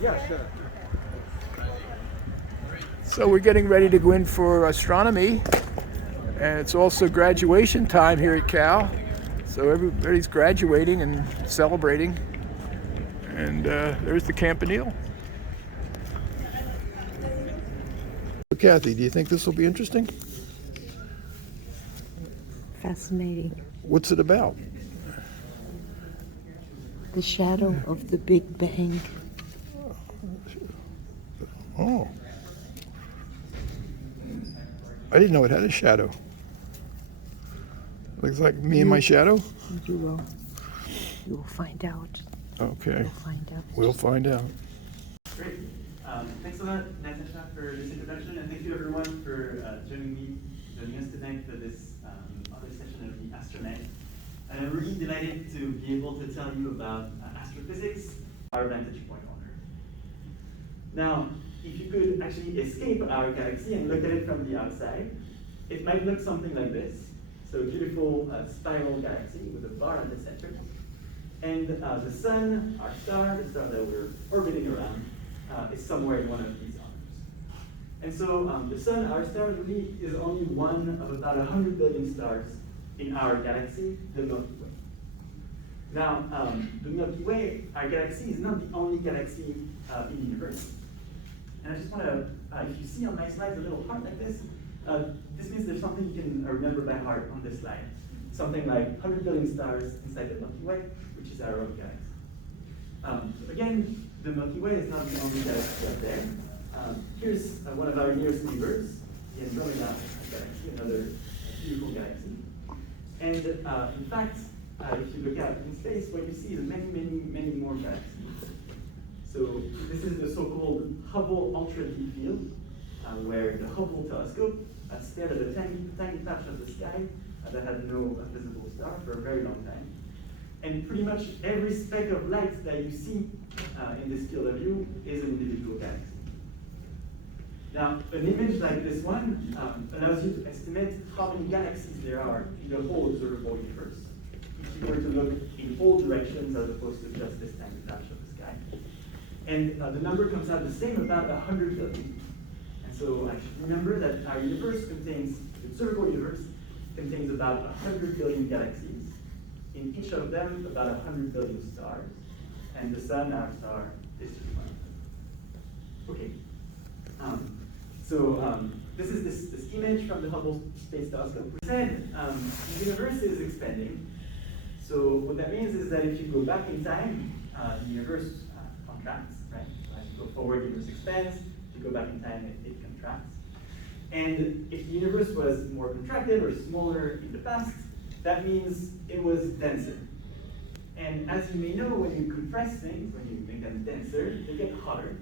Yeah, sure. So we're getting ready to go in for astronomy, and it's also graduation time here at Cal. So everybody's graduating and celebrating. And there's the campanile. Kathy, do you think this will be interesting? Fascinating. What's it about? The shadow of the Big Bang. Oh. I didn't know it had a shadow. Looks like me and my shadow? You will find out. Okay. You'll find out. We'll find out. Great. Thanks a lot, Natasha, for this introduction, and thank you everyone for joining us tonight for this other session of the Astronite. And I'm really delighted to be able to tell you about astrophysics, our vantage point on Earth. Now, if you could actually escape our galaxy and look at it from the outside, it might look something like this. So a beautiful spiral galaxy with a bar at the center. And the sun, our star, the star that we're orbiting around, is somewhere in one of these arms. And so the sun, our star, really is only one of about 100 billion stars in our galaxy, the Milky Way. Now, the Milky Way, our galaxy, is not the only galaxy in the universe. And I just want to, if you see on my slides a little heart like this, this means there's something you can remember by heart on this slide. Something like 100 billion stars inside the Milky Way, which is our own galaxy. Again, the Milky Way is not the only galaxy out there. Here's one of our nearest neighbors, the Andromeda galaxy, another beautiful galaxy. And in fact, if you look out in space, what you see is many more galaxies. So this is the so-called Hubble Ultra Deep Field, where the Hubble telescope stared at a tiny patch of the sky that had no visible star for a very long time. And pretty much every speck of light that you see in this field of view is an individual galaxy. Now, an image like this one allows you to estimate how many galaxies there are in the whole observable universe, if you were to look in all directions as opposed to just this tiny patch of the sky. And the number comes out the same, about 100 billion. And so I should remember that our universe contains, the observable universe, contains about 100 billion galaxies. In each of them, about 100 billion stars. And the sun, our star, is just one of them. Okay. This is this image from the Hubble Space Telescope. We said the universe is expanding. So what that means is that if you go back in time, the universe contracts, right? So as you go forward, the universe expands. If you go back in time, it contracts. And if the universe was more contracted or smaller in the past, that means it was denser. And as you may know, when you compress things, when you make them denser, they get hotter.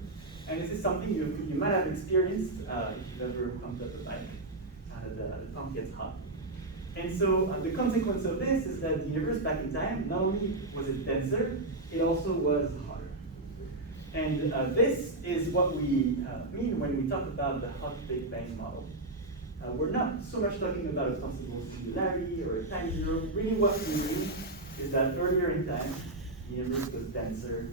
And this is something you might have experienced if you've ever pumped up a bike. The pump gets hot. And so the consequence of this is that the universe back in time, not only was it denser, it also was hotter. And this is what we mean when we talk about the hot Big Bang model. We're not so much talking about a possible singularity or a time zero. Really what we mean is that earlier in time, the universe was denser